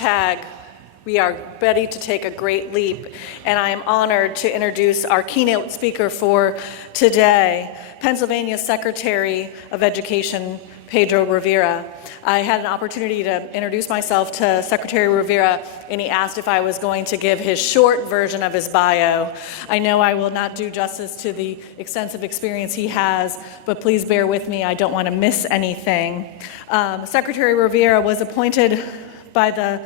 hashtag we are ready to take a great leap, and I am honored to introduce our keynote speaker for today, Pennsylvania's Secretary of Education, Pedro Rivera. I had an opportunity to introduce myself to Secretary Rivera, and he asked if I was going to give his short version of his bio. I know I will not do justice to the extensive experience he has, but please bear with me, I don't want to miss anything. Secretary Rivera was appointed by the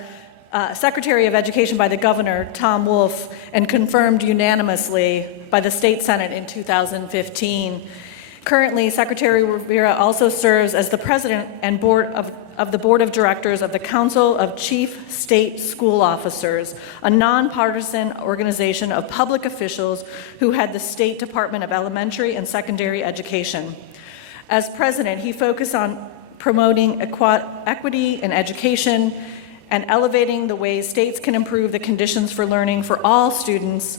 Secretary of Education by the Governor, Tom Wolf, and confirmed unanimously by the State Senate in 2015. Currently, Secretary Rivera also serves as the President and of the Board of Directors of the Council of Chief State School Officers, a nonpartisan organization of public officials who head the State Department of Elementary and Secondary Education. As President, he focused on promoting equity in education and elevating the ways states can improve the conditions for learning for all students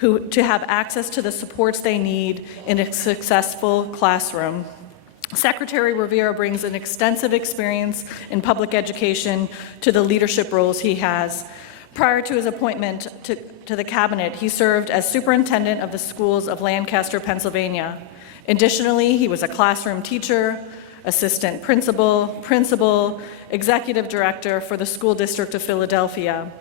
to have access to the supports they need in a successful classroom. Secretary Rivera brings an extensive experience in public education to the leadership roles he has. Prior to his appointment to the cabinet, he served as superintendent of the schools of Lancaster, Pennsylvania. Additionally, he was a classroom teacher, assistant principal, executive director for the School District of Philadelphia,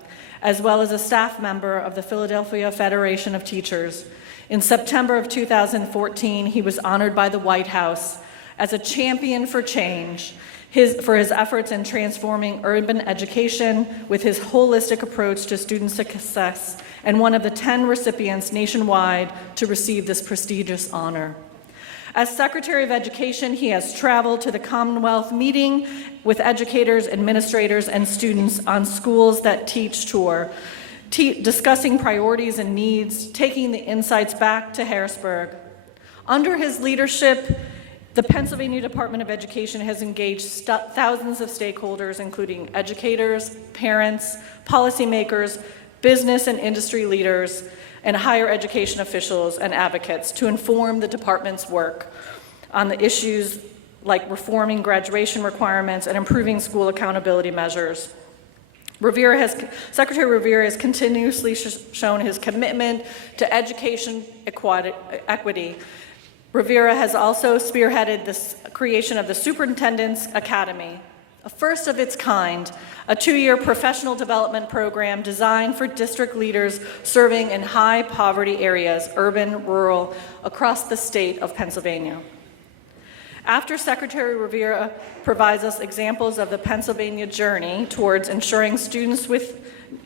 as well as a staff member of the Philadelphia Federation of Teachers. In September of 2014, he was honored by the White House as a champion for change for his efforts in transforming urban education with his holistic approach to student success, and one of the 10 recipients nationwide to receive this prestigious honor. As Secretary of Education, he has traveled to the Commonwealth meeting with educators, administrators, and students on Schools That Teach tour, discussing priorities and needs, taking the insights back to Harrisburg. Under his leadership, the Pennsylvania Department of Education has engaged thousands of stakeholders, including educators, parents, policymakers, business and industry leaders, and higher education officials and advocates to inform the department's work on the issues like reforming graduation requirements and improving school accountability measures. Secretary Rivera has continuously shown his commitment to education equity. Rivera has also spearheaded the creation of the Superintendent's Academy, a first of its kind, a 2-year professional development program designed for district leaders serving in high poverty areas, urban, rural, across the state of Pennsylvania. After Secretary Rivera provides us examples of the Pennsylvania journey towards ensuring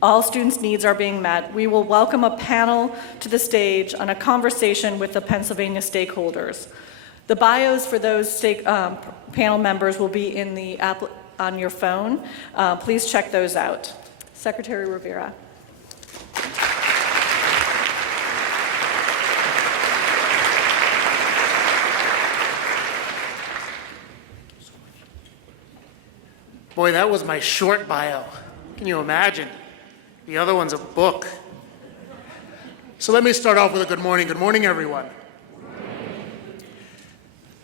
all students' needs are being met, we will welcome a panel to the stage on a conversation with the Pennsylvania stakeholders. The bios for those panel members will be on your phone. Please check those out. Secretary Rivera. Boy, that was my short bio. Can you imagine? The other one's a book. So let me start off with a good morning. Good morning, everyone.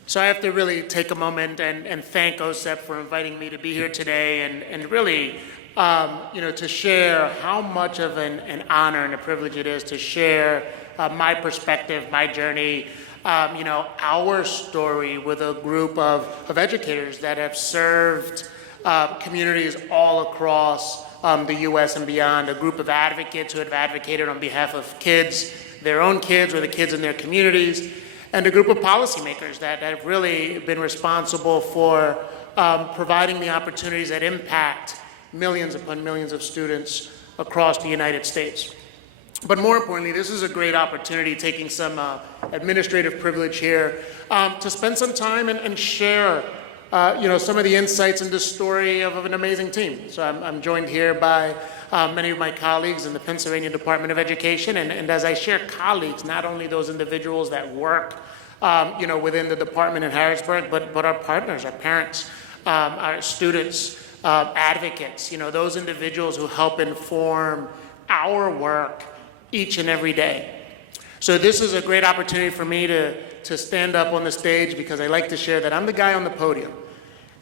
So I have to really take a moment and thank OSEP for inviting me to be here today and really, to share how much of an honor and a privilege it is to share my perspective, my journey, our story with a group of educators that have served communities all across the U.S. and beyond, a group of advocates who have advocated on behalf of kids, their own kids or the kids in their communities, and a group of policymakers that have really been responsible for providing the opportunities that impact millions upon millions of students across the United States. But more importantly, this is a great opportunity, taking some administrative privilege here, to spend some time and share some of the insights in the story of an amazing team. So I'm joined here by many of my colleagues in the Pennsylvania Department of Education, and as I share colleagues, not only those individuals that work within the department in Harrisburg, but our partners, our parents, our students, advocates, those individuals who help inform our work each and every day. So this is a great opportunity for me to stand up on the stage, because I like to share that I'm the guy on the podium.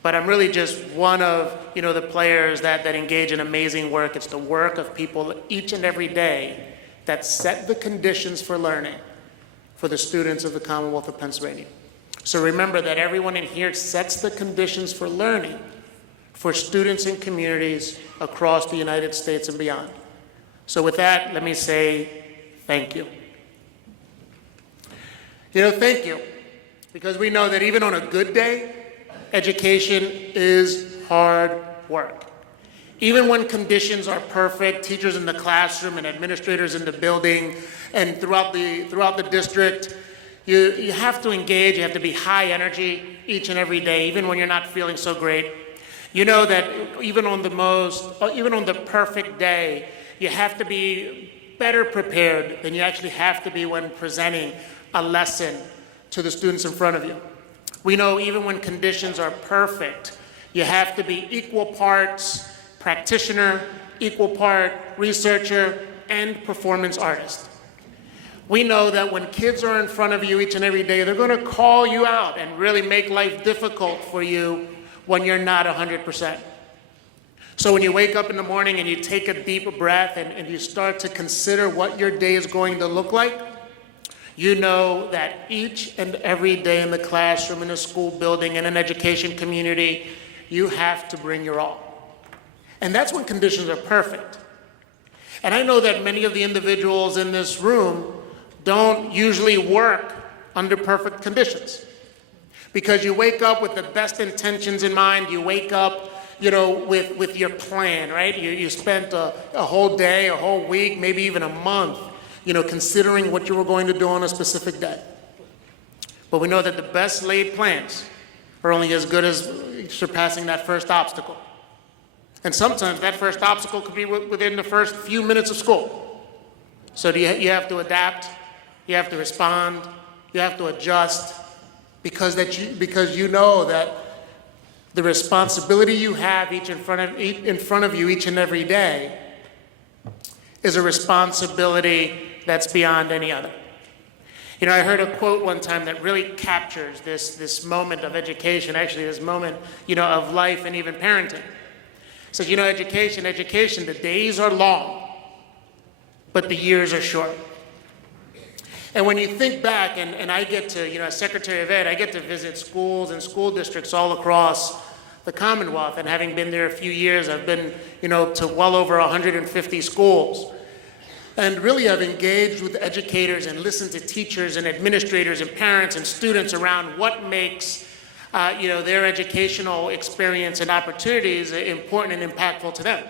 but I'm really just one of, the players that engage in amazing work. It's the work of people each and every day that set the conditions for learning for the students of the Commonwealth of Pennsylvania. So remember that everyone in here sets the conditions for learning for students and communities across the United States and beyond. So with that, let me say thank you. Thank you, because we know that even on a good day, education is hard work. Even when conditions are perfect, teachers in the classroom and administrators in the building and throughout the district, you have to engage, you have to be high energy each and every day, even when you're not feeling so great. You know that even on the perfect day, you have to be better prepared than you actually have to be when presenting a lesson to the students in front of you. We know even when conditions are perfect, you have to be equal parts practitioner, equal part researcher, and performance artist. We know that when kids are in front of you each and every day, they're going to call you out and really make life difficult for you when you're not 100%. So when you wake up in the morning and you take a deep breath and you start to consider what your day is going to look like, you know that each and every day in the classroom, in a school building, in an education community, you have to bring your all. And that's when conditions are perfect. And I know that many of the individuals in this room don't usually work under perfect conditions, because you wake up with the best intentions in mind. You wake up, with your plan, right? You spent a whole day, a whole week, maybe even a month, considering what you were going to do on a specific day. But we know that the best laid plans are only as good as surpassing that first obstacle. And sometimes that first obstacle could be within the first few minutes of school. So you have to adapt, you have to respond, you have to adjust, because you know that the responsibility you have in front of you each and every day is a responsibility that's beyond any other. I heard a quote one time that really captures this moment of education, actually this moment, of life and even parenting. It says, education, the days are long, but the years are short. And when you think back, and I get to, as Secretary of Ed, I get to visit schools and school districts all across the Commonwealth, and having been there a few years, I've been, to well over 150 schools. And really I've engaged with educators and listened to teachers and administrators and parents and students around what makes their educational experience and opportunities important and impactful to them.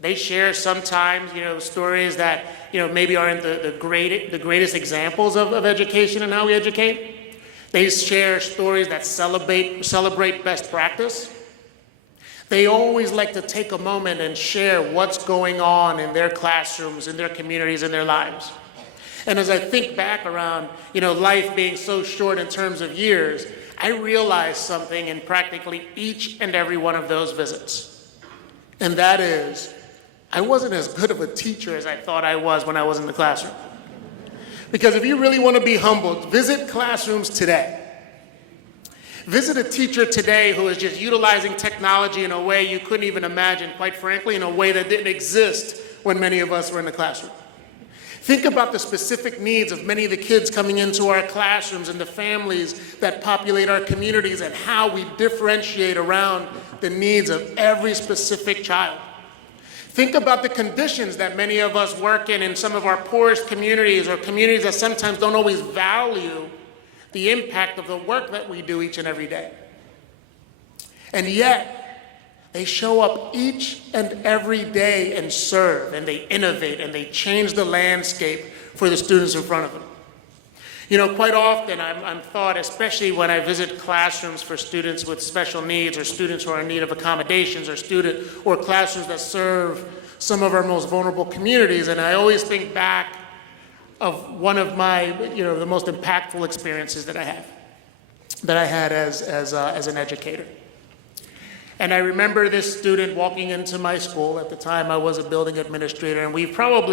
They share sometimes, stories that, maybe aren't the greatest examples of education and how we educate. They share stories that celebrate best practice. They always like to take a moment and share what's going on in their classrooms, in their communities, in their lives. And as I think back around, life being so short in terms of years, I realized something in practically each and every one of those visits. And that is, I wasn't as good of a teacher as I thought I was when I was in the classroom. Because if you really want to be humbled, visit classrooms today. Visit a teacher today who is just utilizing technology in a way you couldn't even imagine, quite frankly, in a way that didn't exist when many of us were in the classroom. Think about the specific needs of many of the kids coming into our classrooms and the families that populate our communities, and how we differentiate around the needs of every specific child. Think about the conditions that many of us work in some of our poorest communities, or communities that sometimes don't always value the impact of the work that we do each and every day. And yet, they show up each and every day and serve, and they innovate, and they change the landscape for the students in front of them. Quite often I'm thought, especially when I visit classrooms for students with special needs, or students who are in need of accommodations, or classrooms that serve some of our most vulnerable communities, and I always think back of one of my, the most impactful experiences that I had as an educator. And I remember this student walking into my school. At the time, I was a building administrator, and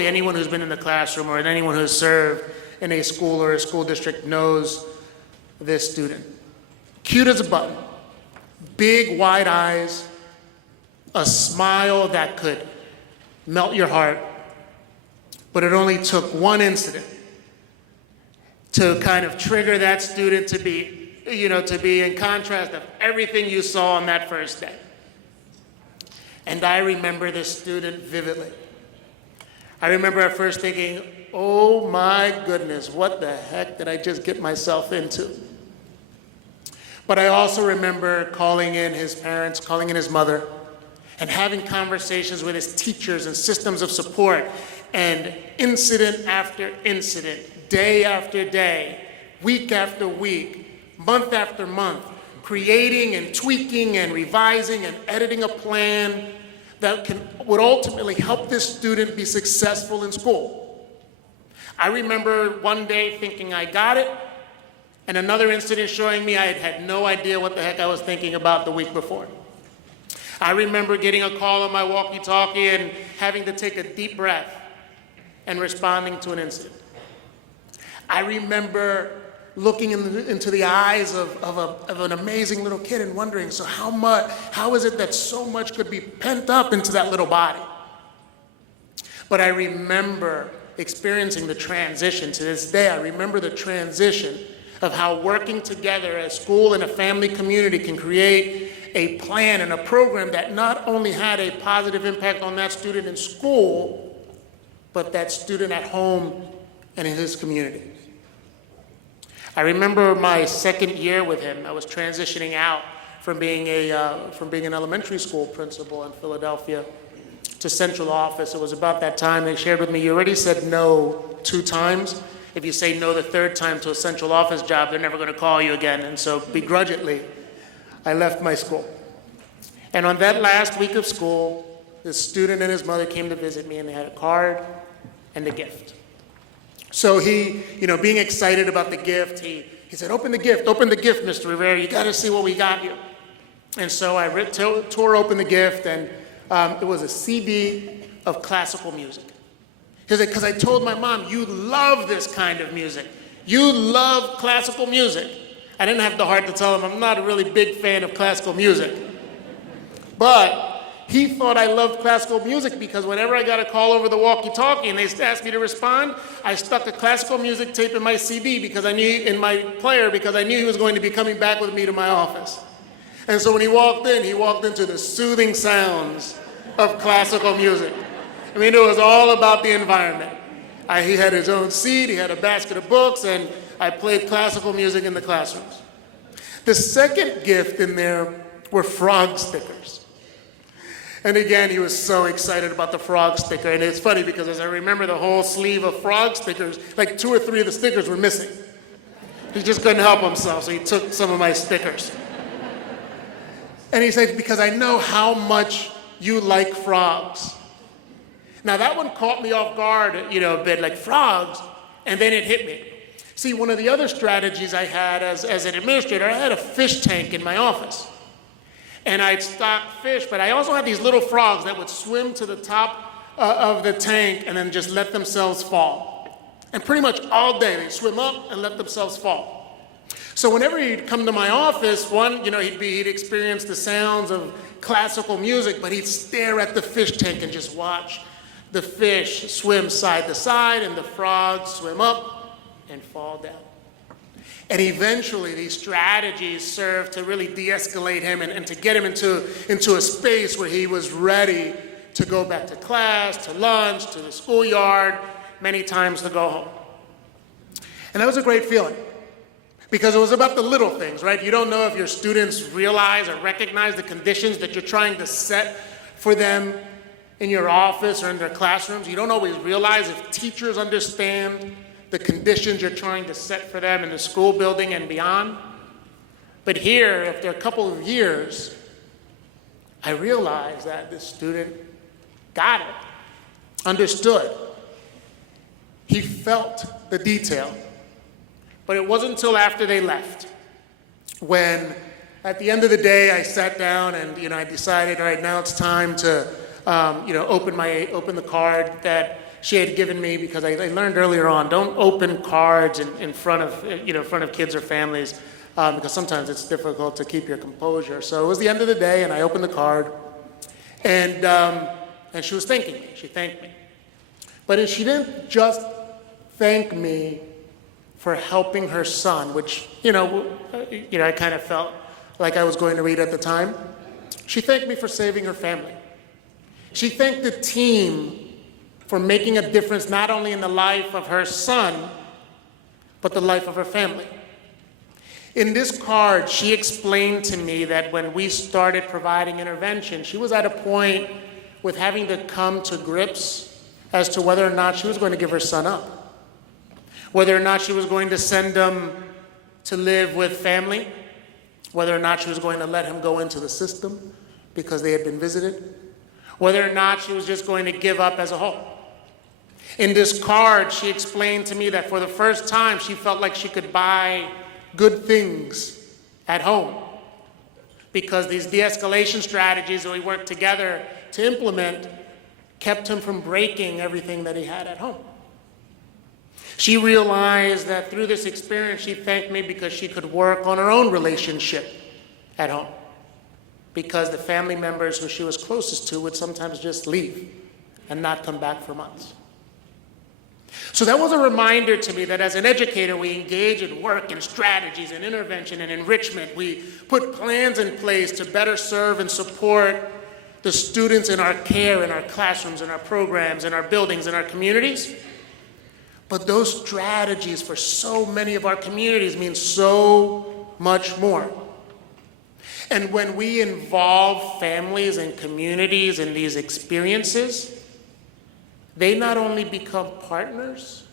anyone who's been in the classroom or anyone who's served in a school or a school district knows this student. Cute as a button, big, wide eyes, a smile that could melt your heart. But it only took one incident to kind of trigger that student to be in contrast of everything you saw on that first day. And I remember this student vividly. I remember at first thinking, oh my goodness, what the heck did I just get myself into? But I also remember calling in his parents, calling in his mother, and having conversations with his teachers and systems of support, and incident after incident, day after day, week after week, month after month, creating and tweaking and revising and editing a plan that would ultimately help this student be successful in school. I remember one day thinking I got it, and another incident showing me I had no idea what the heck I was thinking about the week before. I remember getting a call on my walkie-talkie and having to take a deep breath and responding to an incident. I remember looking into the eyes of an amazing little kid and wondering, so how is it that so much could be pent up into that little body? But I remember experiencing the transition. To this day, I remember the transition of how working together as school and a family community can create a plan and a program that not only had a positive impact on that student in school, but that student at home and in his community. I remember my second year with him. I was transitioning out from being an elementary school principal in Philadelphia to central office. It was about that time they shared with me, you already said no 2 times. If you say no the 3rd time to a central office job, they're never going to call you again. And so begrudgingly, I left my school. And on that last week of school, the student and his mother came to visit me, and they had a card and a gift. So he, being excited about the gift, he said, open the gift, Mr. Rivera, you got to see what we got you. And so I tore open the gift, and it was a CD of classical music. Because I told my mom, you love this kind of music. You love classical music. I didn't have the heart to tell him I'm not a really big fan of classical music. But he thought I loved classical music because whenever I got a call over the walkie-talkie and they asked me to respond, I stuck a classical music tape in my CD in my player because I knew he was going to be coming back with me to my office. And so when he walked into the soothing sounds of classical music. I mean, it was all about the environment. He had his own seat, he had a basket of books, and I played classical music in the classrooms. The second gift in there were frog stickers. And again, he was so excited about the frog sticker. And it's funny because as I remember the whole sleeve of frog stickers, like 2 or 3 of the stickers were missing. He just couldn't help himself, so he took some of my stickers. And he said, because I know how much you like frogs. Now that one caught me off guard, a bit, like frogs, and then it hit me. See, one of the other strategies I had as an administrator, I had a fish tank in my office. And I'd stock fish, but I also had these little frogs that would swim to the top of the tank and then just let themselves fall. And pretty much all day, they'd swim up and let themselves fall. So whenever he'd come to my office, he'd experience the sounds of classical music, but he'd stare at the fish tank and just watch the fish swim side to side and the frogs swim up and fall down. And eventually these strategies served to really de-escalate him and to get him into a space where he was ready to go back to class, to lunch, to the schoolyard, many times to go home. And that was a great feeling because it was about the little things, right? You don't know if your students realize or recognize the conditions that you're trying to set for them in your office or in their classrooms. You don't always realize if teachers understand the conditions you're trying to set for them in the school building and beyond. But here, after a couple of years, I realized that this student got it, understood. He felt the detail. But it wasn't until after they left when, at the end of the day, I sat down and I decided, all right, now it's time to open the card that she had given me, because I learned earlier on, don't open cards in front of kids or families because sometimes it's difficult to keep your composure. So it was the end of the day, and I opened the card, and she was thanking me. She thanked me. But she didn't just thank me for helping her son, which, I kind of felt like I was going to read at the time. She thanked me for saving her family. She thanked the team for making a difference not only in the life of her son, but the life of her family. In this card, she explained to me that when we started providing intervention, she was at a point with having to come to grips as to whether or not she was going to give her son up, whether or not she was going to send him to live with family, whether or not she was going to let him go into the system because they had been visited, whether or not she was just going to give up as a whole. In this card, she explained to me that for the first time, she felt like she could buy good things at home because these de-escalation strategies that we worked together to implement kept him from breaking everything that he had at home. She realized that through this experience, she thanked me because she could work on her own relationship at home, because the family members who she was closest to would sometimes just leave and not come back for months. So that was a reminder to me that as an educator, we engage in work and strategies and intervention and enrichment. We put plans in place to better serve and support the students in our care, in our classrooms, in our programs, in our buildings, in our communities. But those strategies for so many of our communities mean so much more. And when we involve families and communities in these experiences, they not only become partners,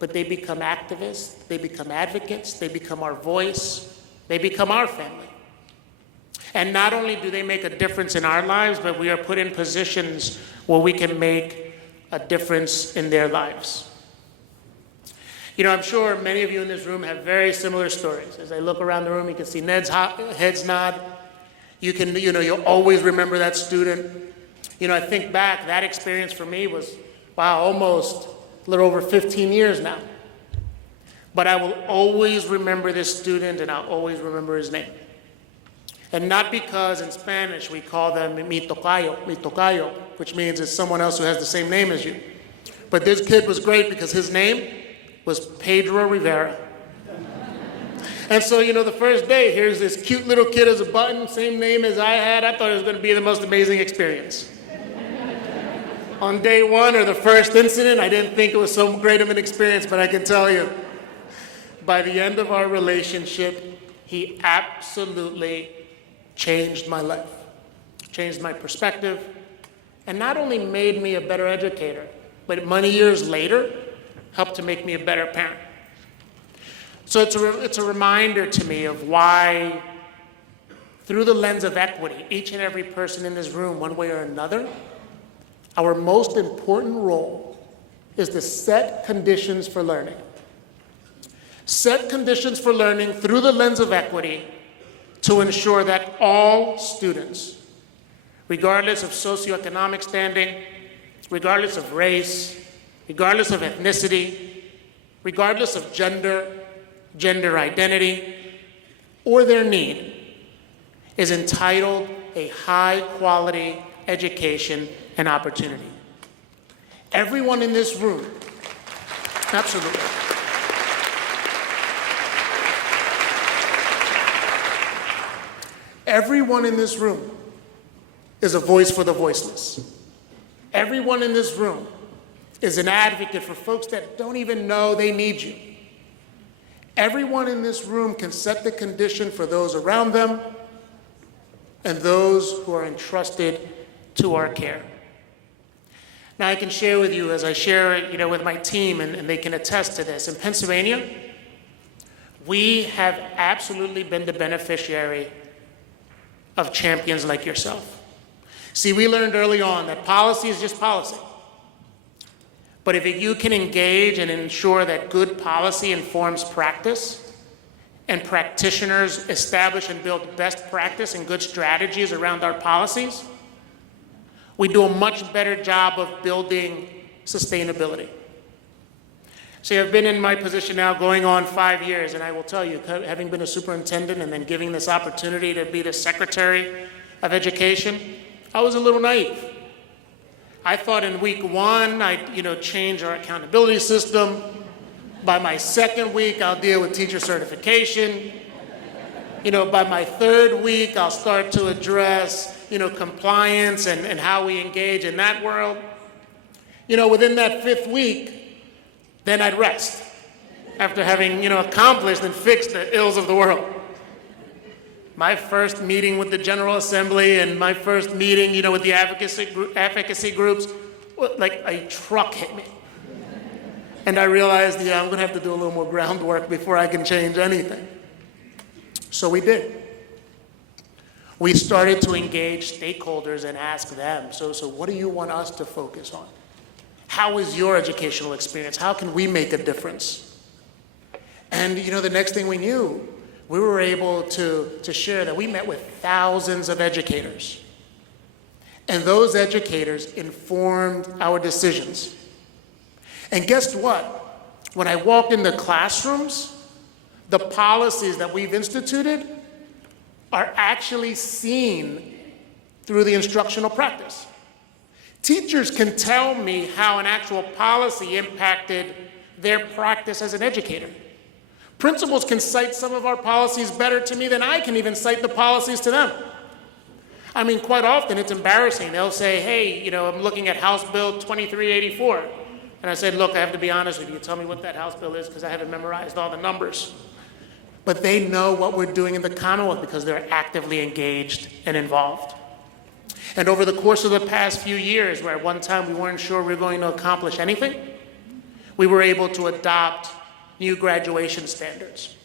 but they become activists, they become advocates, they become our voice, they become our family. And not only do they make a difference in our lives, but we are put in positions where we can make a difference in their lives. I'm sure many of you in this room have very similar stories. As I look around the room, you can see Ned's heads nod. You'll always remember that student. I think back, that experience for me was, almost a little over 15 years now. But I will always remember this student, and I'll always remember his name. And not because in Spanish we call them mi tocayo, which means it's someone else who has the same name as you. But this kid was great because his name was Pedro Rivera. And so, the first day, here's this cute little kid as a button, same name as I had. I thought it was going to be the most amazing experience. On day one, or the first incident, I didn't think it was so great of an experience, but I can tell you, by the end of our relationship, he absolutely changed my life, changed my perspective, and not only made me a better educator, but many years later, helped to make me a better parent. So it's a reminder to me of why, through the lens of equity, each and every person in this room, one way or another, our most important role is to set conditions for learning. Set conditions for learning through the lens of equity to ensure that all students, regardless of socioeconomic standing, regardless of race, regardless of ethnicity, regardless of gender identity, or their need, is entitled a high-quality education and opportunity. Everyone in this room, absolutely. Everyone in this room is a voice for the voiceless. Everyone in this room is an advocate for folks that don't even know they need you. Everyone in this room can set the condition for those around them and those who are entrusted to our care. Now, I can share with you, as I share with my team, and they can attest to this. In Pennsylvania, we have absolutely been the beneficiary of champions like yourself. See, we learned early on that policy is just policy. But if you can engage and ensure that good policy informs practice, and practitioners establish and build best practice and good strategies around our policies, we do a much better job of building sustainability. See, I've been in my position now going on 5 years, and I will tell you, having been a superintendent and then giving this opportunity to be the Secretary of Education, I was a little naive. I thought in week one, I'd change our accountability system. By my second week, I'll deal with teacher certification. By my third week, I'll start to address, compliance and how we engage in that world. Within that fifth week, then I'd rest after having, accomplished and fixed the ills of the world. My first meeting with the General Assembly and my first meeting, with the advocacy groups, like a truck hit me. And I realized, I'm going to have to do a little more groundwork before I can change anything. So we did. We started to engage stakeholders and ask them, so what do you want us to focus on? How is your educational experience? How can we make a difference? And the next thing we knew, we were able to share that we met with thousands of educators. And those educators informed our decisions. And guess what? When I walked into classrooms, the policies that we've instituted are actually seen through the instructional practice. Teachers can tell me how an actual policy impacted their practice as an educator. Principals can cite some of our policies better to me than I can even cite the policies to them. Quite often it's embarrassing. They'll say, hey, I'm looking at House Bill 2384. And I said, look, I have to be honest with you. Tell me what that House bill is because I haven't memorized all the numbers. But they know what we're doing in the Commonwealth because they're actively engaged and involved. And over the course of the past few years, where at one time we weren't sure we were going to accomplish anything, we were able to adopt new graduation standards.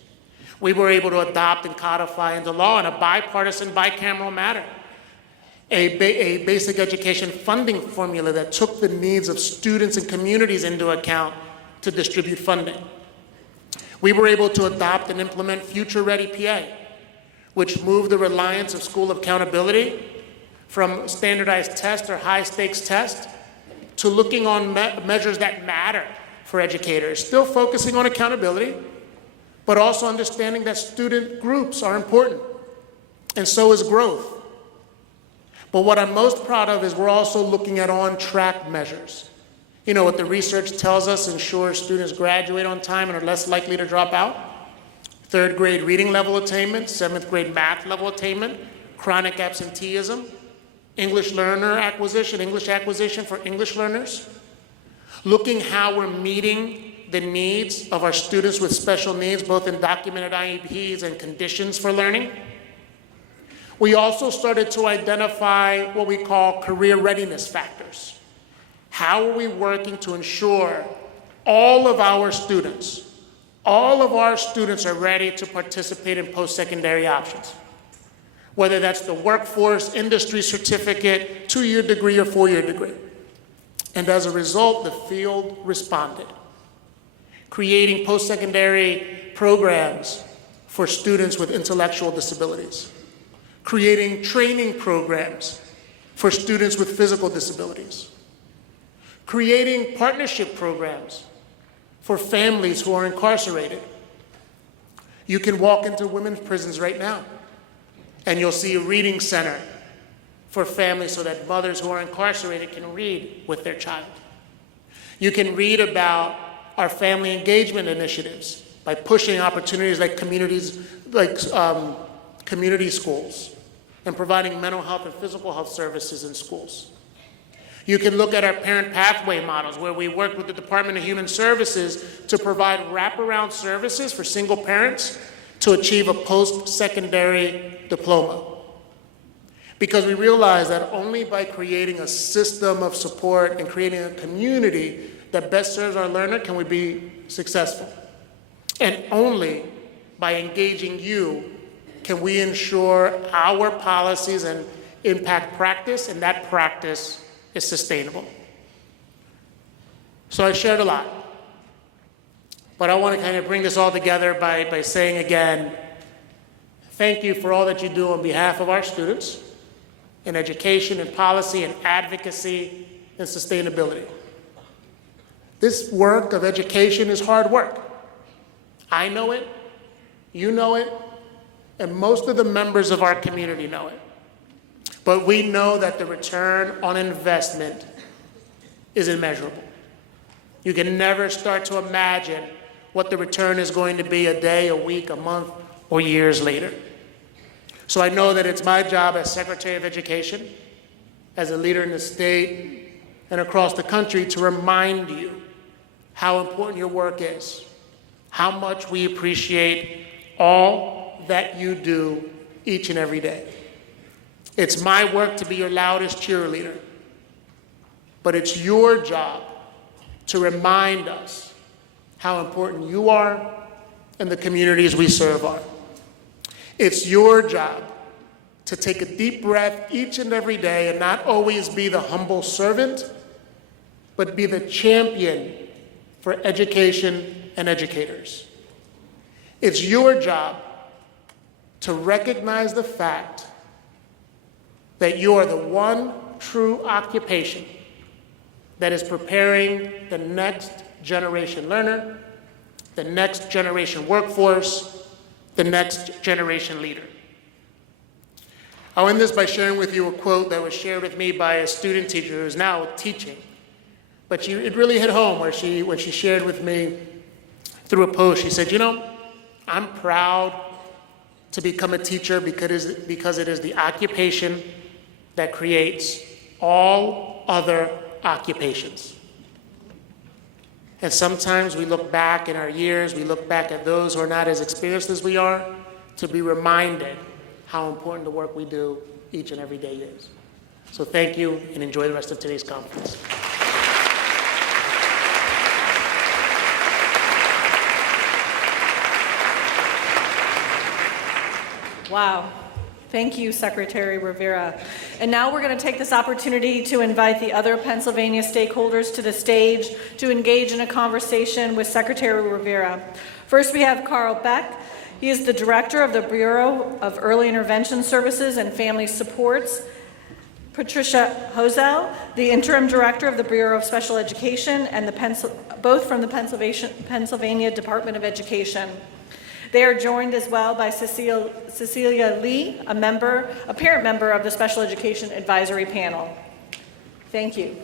We were able to adopt and codify into law in a bipartisan, bicameral manner, a basic education funding formula that took the needs of students and communities into account to distribute funding. We were able to adopt and implement Future Ready PA, which moved the reliance of school accountability from standardized test or high-stakes test to looking on measures that matter for educators, still focusing on accountability, but also understanding that student groups are important, and so is growth. But what I'm most proud of is we're also looking at on-track measures. What the research tells us ensures students graduate on time and are less likely to drop out. Third grade reading level attainment, seventh grade math level attainment, chronic absenteeism, English acquisition for English learners. Looking how we're meeting the needs of our students with special needs, both in documented IEPs and conditions for learning. We also started to identify what we call career readiness factors. How are we working to ensure all of our students are ready to participate in post-secondary options? Whether that's the workforce, industry certificate, 2-year degree, or 4-year degree. And as a result, the field responded, creating post-secondary programs for students with intellectual disabilities, creating training programs for students with physical disabilities, creating partnership programs for families who are incarcerated. You can walk into women's prisons right now, and you'll see a reading center for families so that mothers who are incarcerated can read with their child. You can read about our family engagement initiatives by pushing opportunities like community schools and providing mental health and physical health services in schools. You can look at our parent pathway models where we work with the Department of Human Services to provide wraparound services for single parents to achieve a post-secondary diploma. Because we realize that only by creating a system of support and creating a community that best serves our learner can we be successful. And only by engaging you can we ensure our policies and impact practice, and that practice is sustainable. So I shared a lot, but I want to kind of bring this all together by saying again, thank you for all that you do on behalf of our students in education and policy and advocacy and sustainability. This work of education is hard work. I know it, you know it, and most of the members of our community know it. But we know that the return on investment is immeasurable. You can never start to imagine what the return is going to be a day, a week, a month, or years later. So I know that it's my job as Secretary of Education, as a leader in the state and across the country, to remind you how important your work is, how much we appreciate all that you do each and every day. It's my work to be your loudest cheerleader, but it's your job to remind us how important you are and the communities we serve are. It's your job to take a deep breath each and every day and not always be the humble servant, but be the champion for education and educators. It's your job to recognize the fact that you are the one true occupation that is preparing the next generation learner, the next generation workforce, the next generation leader. I'll end this by sharing with you a quote that was shared with me by a student teacher who's now teaching. But it really hit home when she shared with me through a post. She said, I'm proud to become a teacher because it is the occupation that creates all other occupations. And sometimes we look back in our years, we look back at those who are not as experienced as we are, to be reminded how important the work we do each and every day is. So thank you, and enjoy the rest of today's conference. Wow. Thank you, Secretary Rivera. And now we're going to take this opportunity to invite the other Pennsylvania stakeholders to the stage to engage in a conversation with Secretary Rivera. First, we have Carl Beck. He is the Director of the Bureau of Early Intervention Services and Family Supports. Patricia Hosel, the Interim Director of the Bureau of Special Education, and both from the Pennsylvania Department of Education. They are joined as well by Cecilia Lee, a parent member of the Special Education Advisory Panel. Thank you.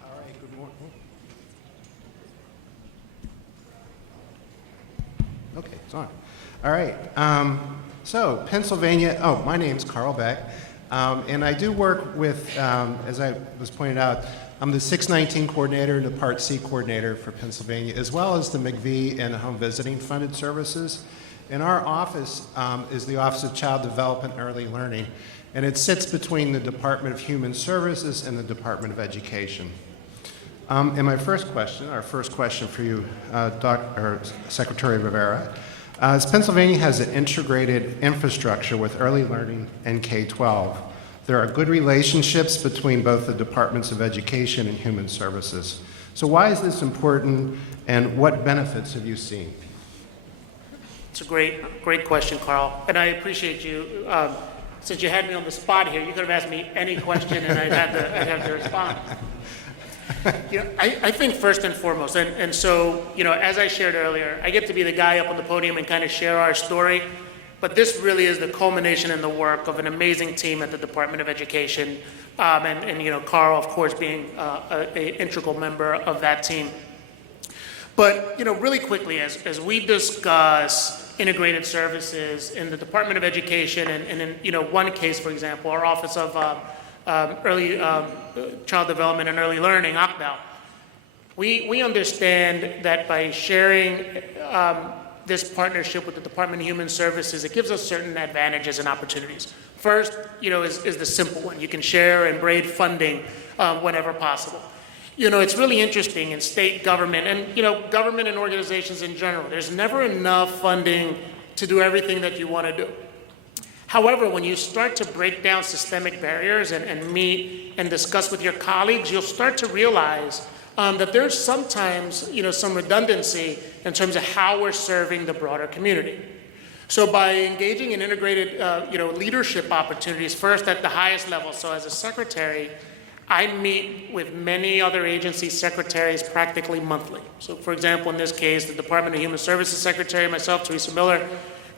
All right, good morning. Okay, it's on. All right. So Pennsylvania, my name's Carl Beck, and I do work with, as I was pointed out, I'm the 619 coordinator and the Part C coordinator for Pennsylvania, as well as the McVie and Home Visiting Funded Services. And our office is the Office of Child Development and Early Learning, and it sits between the Department of Human Services and the Department of Education. And our first question for you, Secretary Rivera, as Pennsylvania has an integrated infrastructure with early learning and K-12, there are good relationships between both the Departments of Education and Human Services. So why is this important, and what benefits have you seen? It's a great question, Carl, and I appreciate you. Since you had me on the spot here, you could have asked me any question and I'd have to respond. I think first and foremost, and so, as I shared earlier, I get to be the guy up on the podium and kind of share our story, but this really is the culmination in the work of an amazing team at the Department of Education, and Carl, of course, being an integral member of that team. But, really quickly, as we discuss integrated services in the Department of Education, and in, one case, for example, our Office of Early Child Development and Early Learning, OCDAL, we understand that by sharing this partnership with the Department of Human Services, it gives us certain advantages and opportunities. First, is the simple one. You can share and braid funding whenever possible. It's really interesting in state government and, government and organizations in general. There's never enough funding to do everything that you want to do. However, when you start to break down systemic barriers and meet and discuss with your colleagues, you'll start to realize that there's sometimes, some redundancy in terms of how we're serving the broader community. So by engaging in integrated, leadership opportunities, first at the highest level. So as a secretary, I meet with many other agency secretaries practically monthly. So for example, in this case, the Department of Human Services Secretary, myself, Teresa Miller,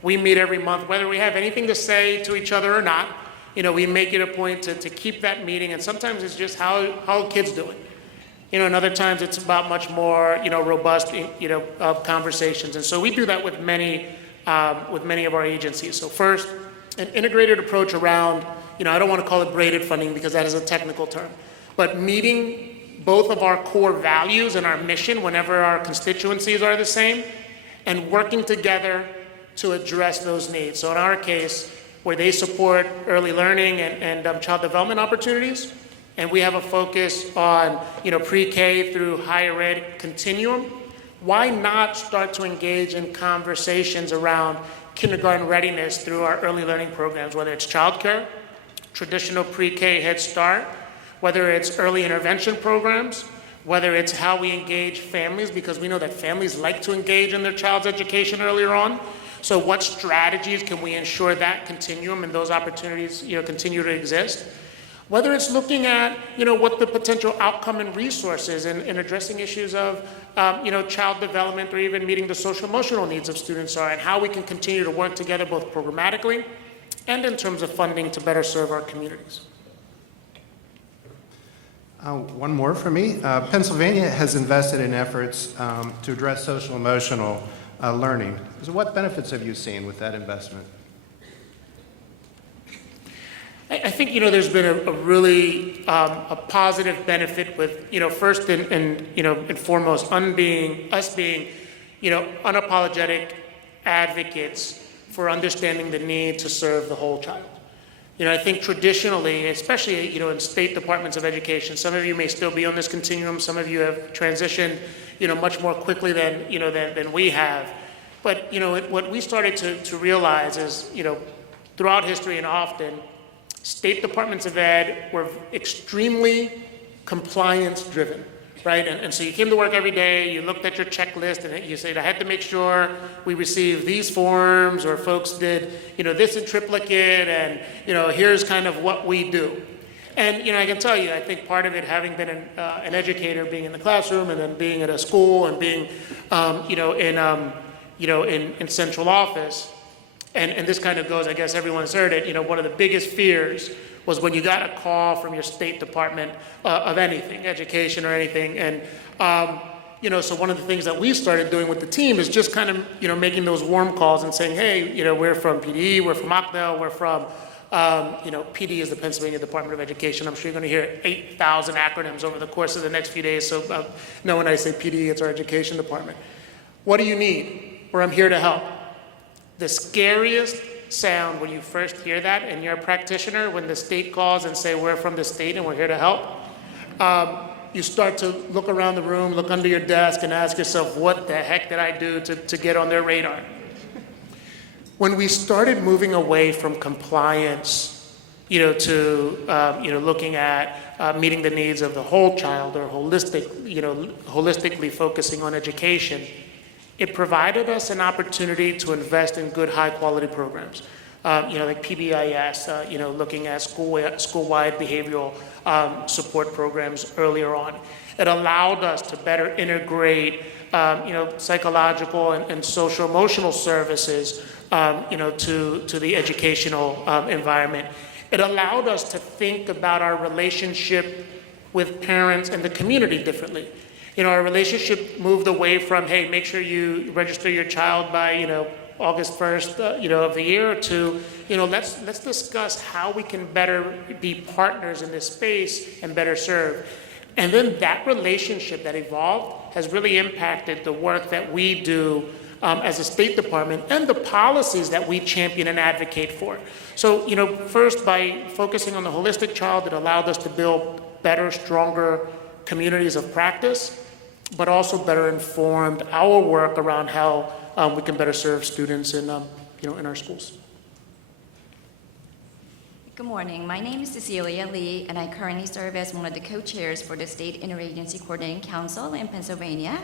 we meet every month, whether we have anything to say to each other or not. We make it a point to keep that meeting, and sometimes it's just how kids doing. And other times it's about much more, robust, conversations. And so we do that with many of our agencies. So first, an integrated approach around, I don't want to call it braided funding because that is a technical term, but meeting both of our core values and our mission whenever our constituencies are the same, and working together to address those needs. So in our case, where they support early learning and child development opportunities, and we have a focus on pre-K through higher ed continuum, why not start to engage in conversations around kindergarten readiness through our early learning programs, whether it's childcare, traditional pre-K Head Start, whether it's early intervention programs, whether it's how we engage families, because we know that families like to engage in their child's education earlier on. So what strategies can we ensure that continuum and those opportunities continue to exist? Whether it's looking at what the potential outcome and resources in addressing issues of child development, or even meeting the social emotional needs of students are, and how we can continue to work together both programmatically and in terms of funding to better serve our communities. One more for me. Pennsylvania has invested in efforts to address social emotional learning. So what benefits have you seen with that investment? I think there's been a really a positive benefit with first and foremost us being unapologetic advocates for understanding the need to serve the whole child. I think traditionally, especially in state departments of education, some of you may still be on this continuum. Some of you have transitioned much more quickly than we have. But what we started to realize is throughout history and often, state departments of ed were extremely compliance-driven, right? And so you came to work every day, you looked at your checklist, and you said, I had to make sure we received these forms, or folks did, this in triplicate, and, here's kind of what we do. And, I can tell you, I think part of it, having been an educator, being in the classroom, and then being at a school, and being, in central office, and this kind of goes, I guess everyone's heard it, one of the biggest fears was when you got a call from your state department of anything, education or anything. And, so one of the things that we started doing with the team is just kind of, making those warm calls and saying, hey, we're from PDE, we're from OCDL, we're from, PD is the Pennsylvania Department of Education. I'm sure you're going to hear 8,000 acronyms over the course of the next few days. So know when I say PD, it's our education department. What do you need? Or I'm here to help. The scariest sound when you first hear that and you're a practitioner, when the state calls and say, we're from the state and we're here to help, you start to look around the room, look under your desk, and ask yourself, what the heck did I do to get on their radar? When we started moving away from compliance, to looking at meeting the needs of the whole child, or holistically focusing on education, it provided us an opportunity to invest in good, high-quality programs, like PBIS, looking at school-wide behavioral support programs earlier on. It allowed us to better integrate, psychological and social-emotional services, to the educational environment. It allowed us to think about our relationship with parents and the community differently. Our relationship moved away from, hey, make sure you register your child by, August 1st, of the year, to, let's discuss how we can better be partners in this space and better serve. And then that relationship that evolved has really impacted the work that we do as a State Department and the policies that we champion and advocate for. So, first, by focusing on the holistic child, it allowed us to build better, stronger communities of practice, but also better informed our work around how we can better serve students in our schools. Good morning. My name is Cecilia Lee, and I currently serve as one of the co-chairs for the State Interagency Coordinating Council in Pennsylvania.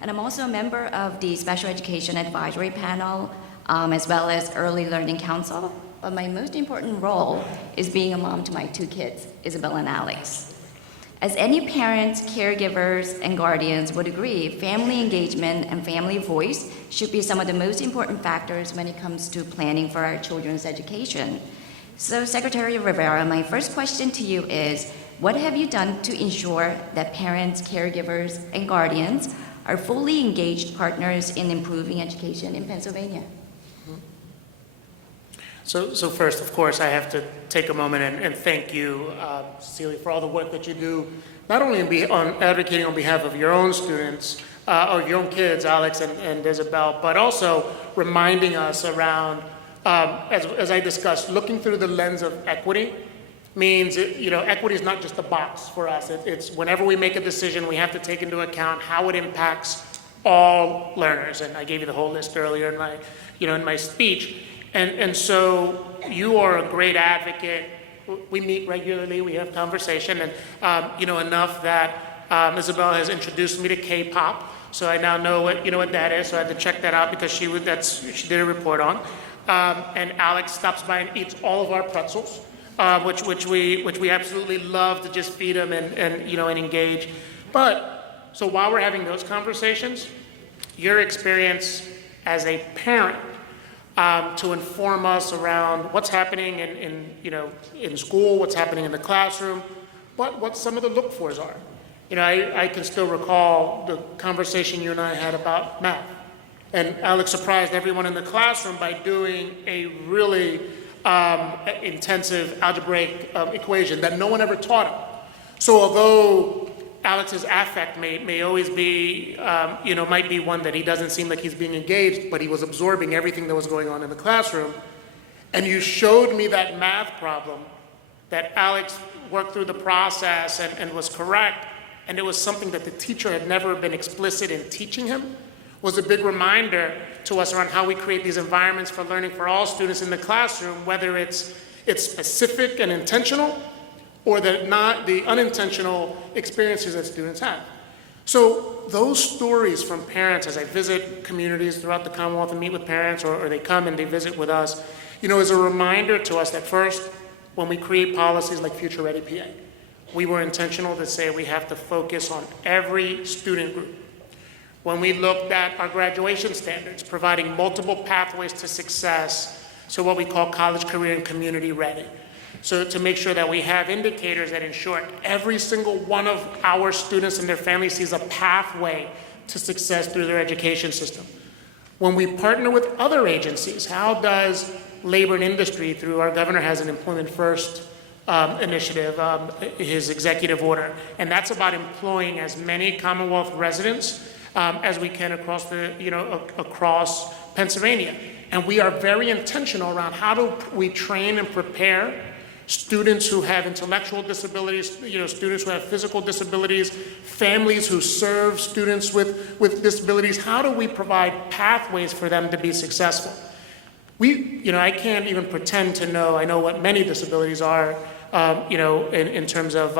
And I'm also a member of the Special Education Advisory Panel, as well as Early Learning Council. But my most important role is being a mom to my two kids, Isabel and Alex. As any parents, caregivers, and guardians would agree, family engagement and family voice should be some of the most important factors when it comes to planning for our children's education. So, Secretary Rivera, my first question to you is, what have you done to ensure that parents, caregivers, and guardians are fully engaged partners in improving education in Pennsylvania? So first, of course, I have to take a moment and thank you, Cecilia, for all the work that you do, not only on advocating on behalf of your own students, or your own kids, Alex and Isabel, but also reminding us around, as I discussed, looking through the lens of equity means, equity is not just a box for us. It's whenever we make a decision, we have to take into account how it impacts all learners. And I gave you the whole list earlier in my speech. And so you are a great advocate. We meet regularly, we have conversation, and enough that Isabel has introduced me to K-pop. So I now know what that is. So I had to check that out because she did a report on. And Alex stops by and eats all of our pretzels, which we absolutely love to just feed them and engage. But so while we're having those conversations, your experience as a parent, to inform us around what's happening in school, what's happening in the classroom, what some of the look-fors are. I can still recall the conversation you and I had about math. And Alex surprised everyone in the classroom by doing a really intensive algebraic equation that no one ever taught him. So although Alex's affect may always be, might be one that he doesn't seem like he's being engaged, but he was absorbing everything that was going on in the classroom. And you showed me that math problem that Alex worked through the process and was correct, and it was something that the teacher had never been explicit in teaching him, was a big reminder to us around how we create these environments for learning for all students in the classroom, whether it's specific and intentional, or the unintentional experiences that students have. So those stories from parents, as I visit communities throughout the Commonwealth and meet with parents, or they come and they visit with us, is a reminder to us that first, when we create policies like Future Ready PA, we were intentional to say we have to focus on every student group. When we looked at our graduation standards, providing multiple pathways to success, so what we call college, career, and community ready. So to make sure that we have indicators that ensure every single one of our students and their families sees a pathway to success through their education system. When we partner with other agencies, how does labor and industry, through our governor has an Employment First initiative, his executive order, and that's about employing as many Commonwealth residents as we can across across Pennsylvania. And we are very intentional around how do we train and prepare students who have intellectual disabilities, students who have physical disabilities, families who serve students with disabilities. How do we provide pathways for them to be successful? I can't even pretend to know, I know what many disabilities are, in terms of,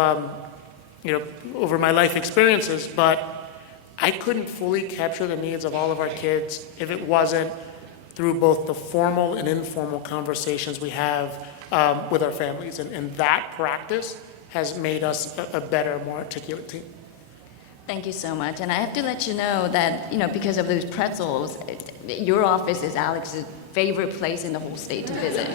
over my life experiences, but I couldn't fully capture the needs of all of our kids if it wasn't through both the formal and informal conversations we have with our families. And that practice has made us a better, more articulate team. Thank you so much. And I have to let you know that, because of those pretzels, your office is Alex's favorite place in the whole state to visit.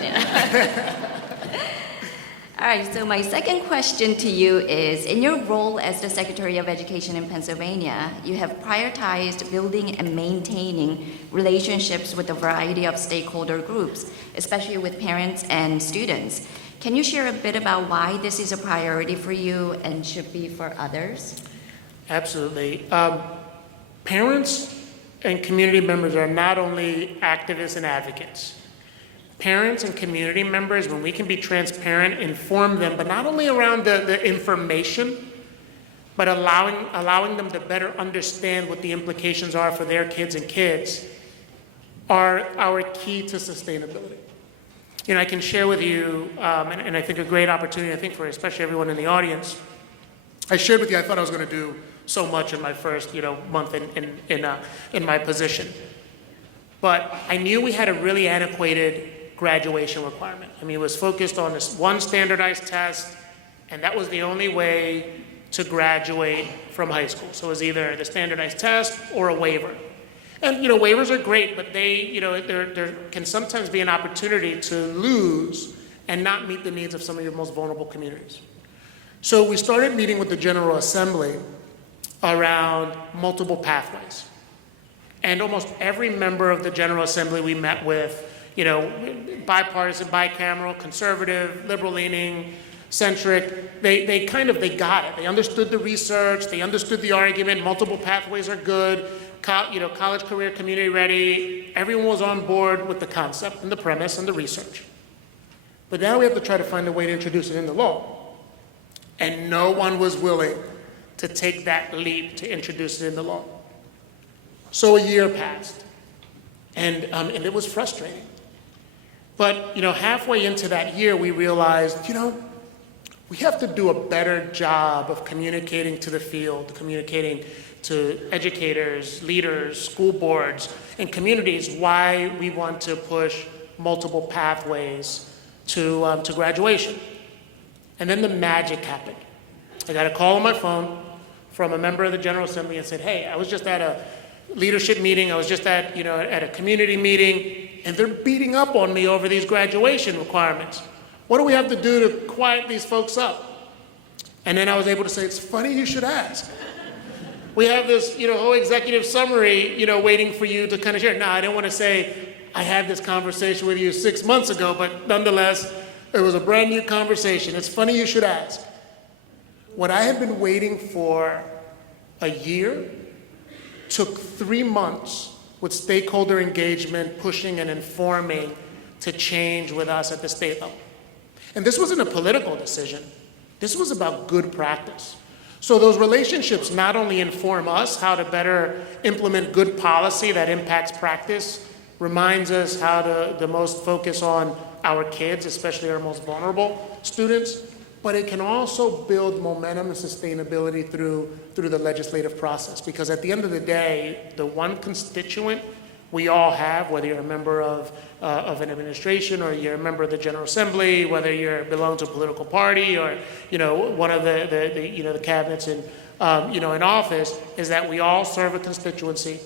All right, so my second question to you is, in your role as the Secretary of Education in Pennsylvania, you have prioritized building and maintaining relationships with a variety of stakeholder groups, especially with parents and students. Can you share a bit about why this is a priority for you and should be for others? Absolutely. Parents and community members are not only activists and advocates. Parents and community members, when we can be transparent, inform them, but not only around the information, but allowing them to better understand what the implications are for their kids, are our key to sustainability. I can share with you, and I think a great opportunity, I think for especially everyone in the audience. I shared with you, I thought I was going to do so much in my first, month in my position. But I knew we had a really antiquated graduation requirement. I mean, it was focused on this one standardized test, and that was the only way to graduate from high school. So it was either the standardized test or a waiver. And, waivers are great, but there can sometimes be an opportunity to lose and not meet the needs of some of your most vulnerable communities. So we started meeting with the General Assembly around multiple pathways. And almost every member of the General Assembly we met with, bipartisan, bicameral, conservative, liberal-leaning, centric, they got it. They understood the research, they understood the argument, multiple pathways are good, college, career, community ready. Everyone was on board with the concept and the premise and the research. But now we have to try to find a way to introduce it into law. And no one was willing to take that leap to introduce it into law. So a year passed, and it was frustrating. But, halfway into that year, we realized, we have to do a better job of communicating to the field, communicating to educators, leaders, school boards, and communities why we want to push multiple pathways to graduation. And then the magic happened. I got a call on my phone from a member of the General Assembly and said, hey, I was just at a leadership meeting, I was just at a community meeting, and they're beating up on me over these graduation requirements. What do we have to do to quiet these folks up? And then I was able to say, it's funny you should ask. We have this, whole executive summary, waiting for you to kind of share. Now, I didn't want to say I had this conversation with you 6 months ago, but nonetheless, it was a brand new conversation. It's funny you should ask. What I had been waiting for a year took 3 months with stakeholder engagement, pushing and informing to change with us at the state level. And this wasn't a political decision. This was about good practice. So those relationships not only inform us how to better implement good policy that impacts practice, reminds us how to the most focus on our kids, especially our most vulnerable students, but it can also build momentum and sustainability through the legislative process. Because at the end of the day, the one constituent we all have, whether you're a member of an administration or you're a member of the General Assembly, whether you belong to a political party or one of the cabinets in office, is that we all serve a constituency,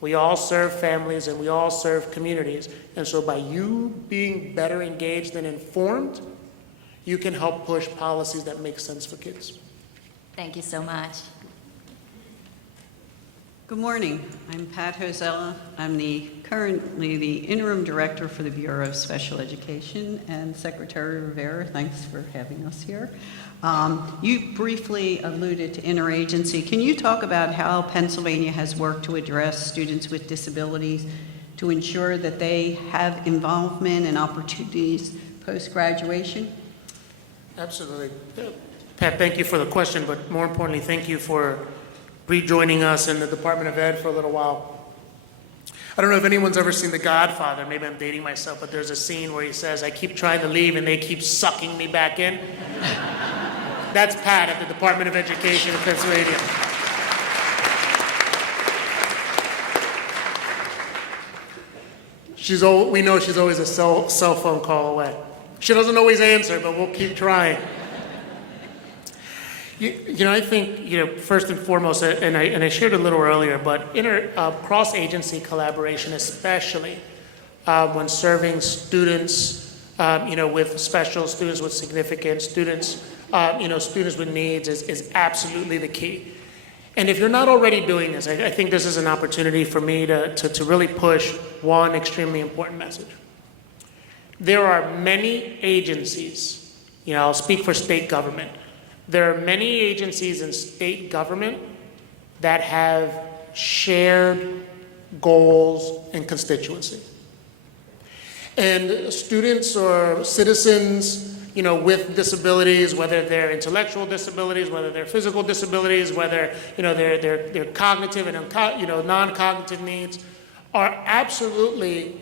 we all serve families, and we all serve communities. And so by you being better engaged and informed, you can help push policies that make sense for kids. Thank you so much. Good morning. I'm Pat Hosella. I'm currently the interim director for the Bureau of Special Education, and Secretary Rivera, thanks for having us here. You briefly alluded to interagency. Can you talk about how Pennsylvania has worked to address students with disabilities to ensure that they have involvement and opportunities post-graduation? Absolutely. Pat, thank you for the question, but more importantly, thank you for rejoining us in the Department of Ed for a little while. I don't know if anyone's ever seen The Godfather. Maybe I'm dating myself, but there's a scene where he says, I keep trying to leave and they keep sucking me back in. That's Pat at the Department of Education in Pennsylvania. We know she's always a cell phone call away. She doesn't always answer, but we'll keep trying. I think, first and foremost, and I shared a little earlier, but cross-agency collaboration, especially when serving students, with special students with significant students, students with needs is absolutely the key. And if you're not already doing this, I think this is an opportunity for me to really push one extremely important message. There are many agencies, I'll speak for state government. There are many agencies in state government that have shared goals and constituency. And students or citizens, with disabilities, whether they're intellectual disabilities, whether they're physical disabilities, whether, they're cognitive and non-cognitive needs, are absolutely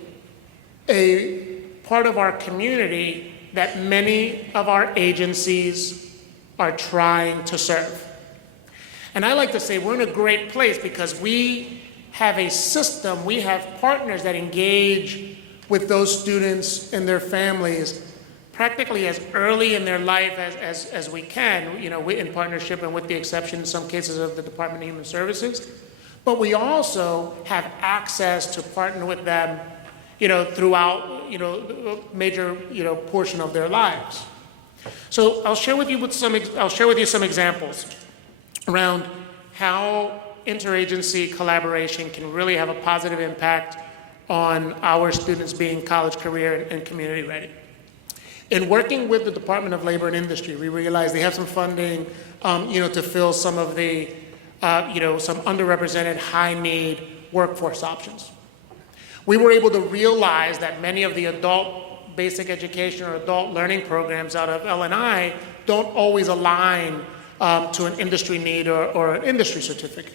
a part of our community that many of our agencies are trying to serve. And I like to say we're in a great place because we have a system, we have partners that engage with those students and their families practically as early in their life as we can, in partnership and with the exception in some cases of the Department of Human Services. But we also have access to partner with them, throughout, a major, portion of their lives. So I'll share with you some examples around how interagency collaboration can really have a positive impact on our students being college, career, and community ready. In working with the Department of Labor and Industry, we realized they have some funding, to fill some of the, some underrepresented high-need workforce options. We were able to realize that many of the adult basic education or adult learning programs out of L&I don't always align to an industry need or an industry certificate.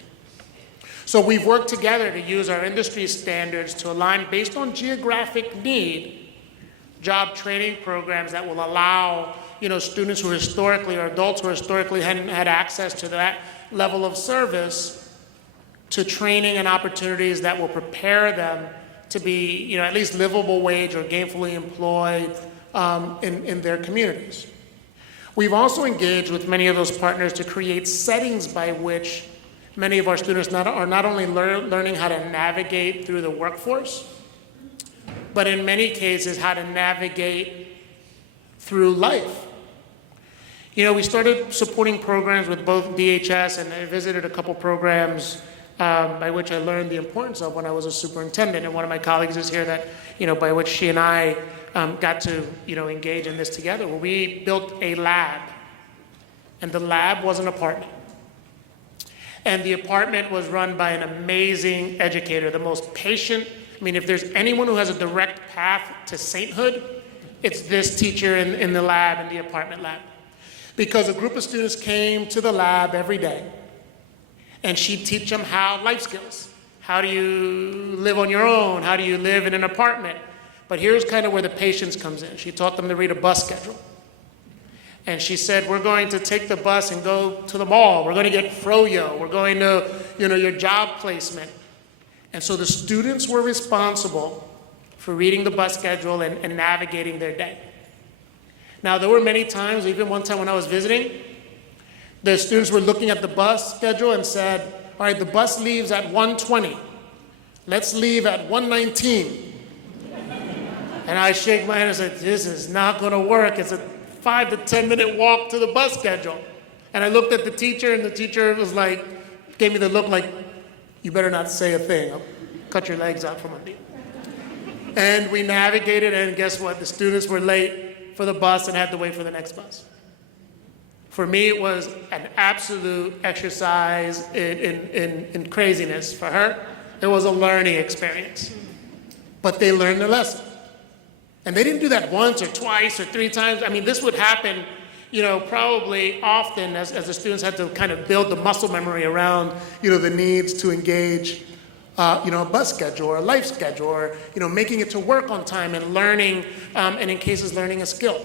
So we've worked together to use our industry standards to align based on geographic need job training programs that will allow students who historically or adults who historically hadn't had access to that level of service to training and opportunities that will prepare them to be at least livable wage or gainfully employed in their communities. We've also engaged with many of those partners to create settings by which many of our students are not only learning how to navigate through the workforce, but in many cases how to navigate through life. We started supporting programs with both DHS, and I visited a couple programs by which I learned the importance of when I was a superintendent. And one of my colleagues is here that, by which she and I got to, engage in this together, where we built a lab. And the lab was an apartment. And the apartment was run by an amazing educator, the most patient. If there's anyone who has a direct path to sainthood, it's this teacher in the lab, in the apartment lab. Because a group of students came to the lab every day, and she'd teach them life skills. How do you live on your own? How do you live in an apartment? But here's kind of where the patience comes in. She taught them to read a bus schedule. And she said, we're going to take the bus and go to the mall. We're going to get froyo. We're going to, your job placement. And so the students were responsible for reading the bus schedule and navigating their day. Now, there were many times, even one time when I was visiting, the students were looking at the bus schedule and said, all right, the bus leaves at 1:20. Let's leave at 1:19. And I shake my head and say, this is not going to work. It's a 5 to 10 minute walk to the bus schedule. And I looked at the teacher, and the teacher was like, gave me the look like, you better not say a thing. I'll cut your legs out from under you. And we navigated, and guess what? The students were late for the bus and had to wait for the next bus. For me, it was an absolute exercise in craziness. For her, it was a learning experience. But they learned their lesson. And they didn't do that once or twice or 3 times. This would happen, probably often as the students had to kind of build the muscle memory around, the needs to engage, a bus schedule or a life schedule or, making it to work on time and learning, and in cases learning a skill.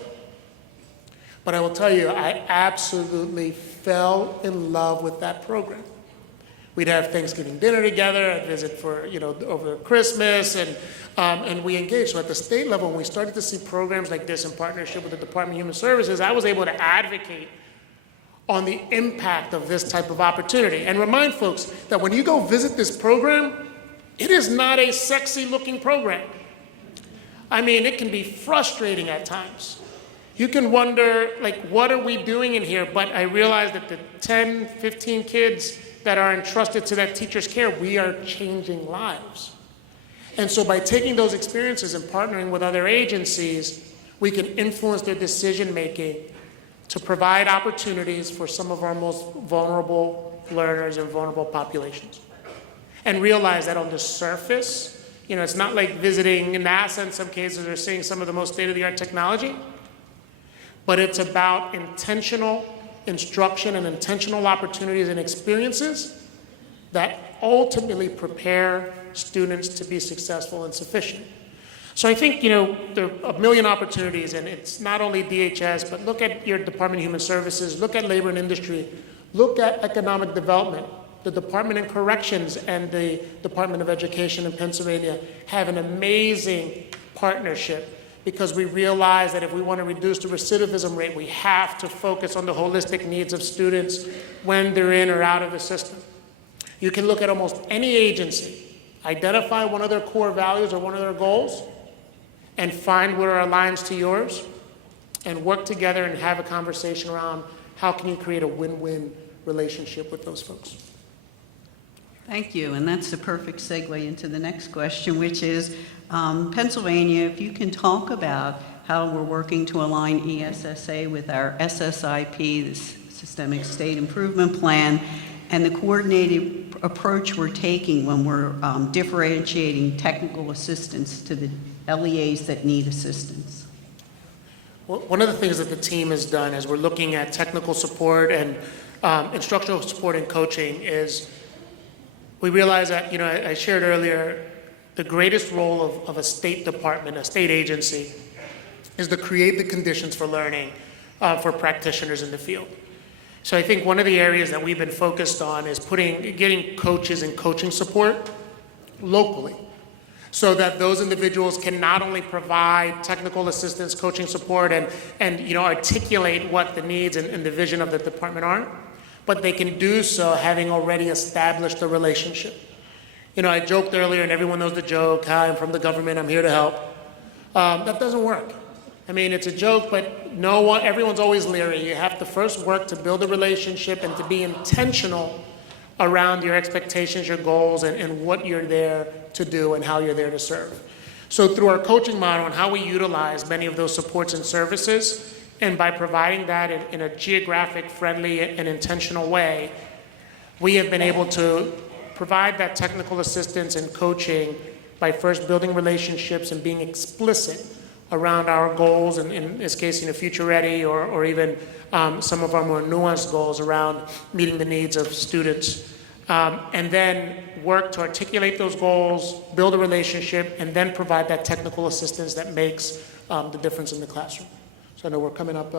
But I will tell you, I absolutely fell in love with that program. We'd have Thanksgiving dinner together, I'd visit for, over Christmas, and we engaged. So at the state level, when we started to see programs like this in partnership with the Department of Human Services, I was able to advocate on the impact of this type of opportunity and remind folks that when you go visit this program, it is not a sexy-looking program. It can be frustrating at times. You can wonder, what are we doing in here? But I realized that the 10, 15 kids that are entrusted to that teacher's care, we are changing lives. And so by taking those experiences and partnering with other agencies, we can influence their decision-making to provide opportunities for some of our most vulnerable learners and vulnerable populations. And realize that on the surface, it's not like visiting NASA in some cases or seeing some of the most state-of-the-art technology, but it's about intentional instruction and intentional opportunities and experiences that ultimately prepare students to be successful and sufficient. So I think, there are a million opportunities, and it's not only DHS, but look at your Department of Human Services, look at Labor and Industry, look at Economic Development. The Department of Corrections and the Department of Education in Pennsylvania have an amazing partnership, because we realize that if we want to reduce the recidivism rate, we have to focus on the holistic needs of students when they're in or out of the system. You can look at almost any agency, identify one of their core values or one of their goals, and find where it aligns to yours, and work together and have a conversation around how can you create a win-win relationship with those folks. Thank you, and that's the perfect segue into the next question, which is, Pennsylvania, if you can talk about how we're working to align ESSA with our SSIP, the Systemic State Improvement Plan, and the coordinated approach we're taking when we're differentiating technical assistance to the LEAs that need assistance. Well, one of the things that the team has done as we're looking at technical support and instructional support and coaching is we realize that, I shared earlier, the greatest role of a state department, a state agency, is to create the conditions for learning for practitioners in the field. So I think one of the areas that we've been focused on is getting coaches and coaching support locally, so that those individuals can not only provide technical assistance, coaching support, and articulate what the needs and the vision of the department are, but they can do so having already established a relationship. I joked earlier, and everyone knows the joke, hi, I'm from the government, I'm here to help. That doesn't work. I mean, it's a joke, but everyone's always leery. You have to first work to build a relationship and to be intentional around your expectations, your goals, and what you're there to do and how you're there to serve. So through our coaching model and how we utilize many of those supports and services, and by providing that in a geographic, friendly, and intentional way, we have been able to provide that technical assistance and coaching by first building relationships and being explicit around our goals, and in this case, future ready, or even some of our more nuanced goals around meeting the needs of students. And then work to articulate those goals, build a relationship, and then provide that technical assistance that makes the difference in the classroom. So I know we're coming up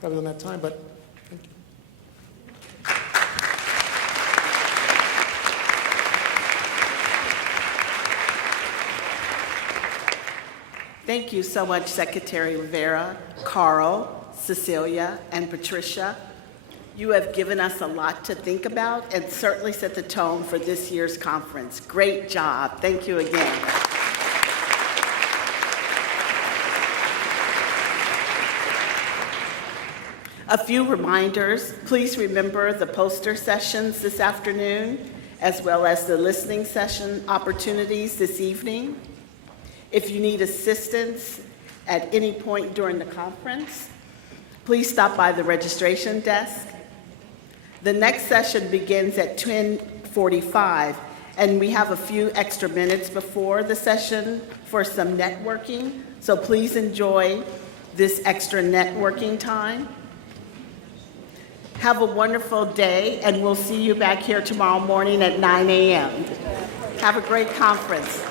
probably on that time, but thank you. Thank you so much, Secretary Rivera, Carl, Cecilia, and Patricia. You have given us a lot to think about and certainly set the tone for this year's conference. Great job. Thank you again. A few reminders. Please remember the poster sessions this afternoon, as well as the listening session opportunities this evening. If you need assistance at any point during the conference, please stop by the registration desk. The next session begins at 10:45, and we have a few extra minutes before the session for some networking, so please enjoy this extra networking time. Have a wonderful day, and we'll see you back here tomorrow morning at 9 a.m. Have a great conference.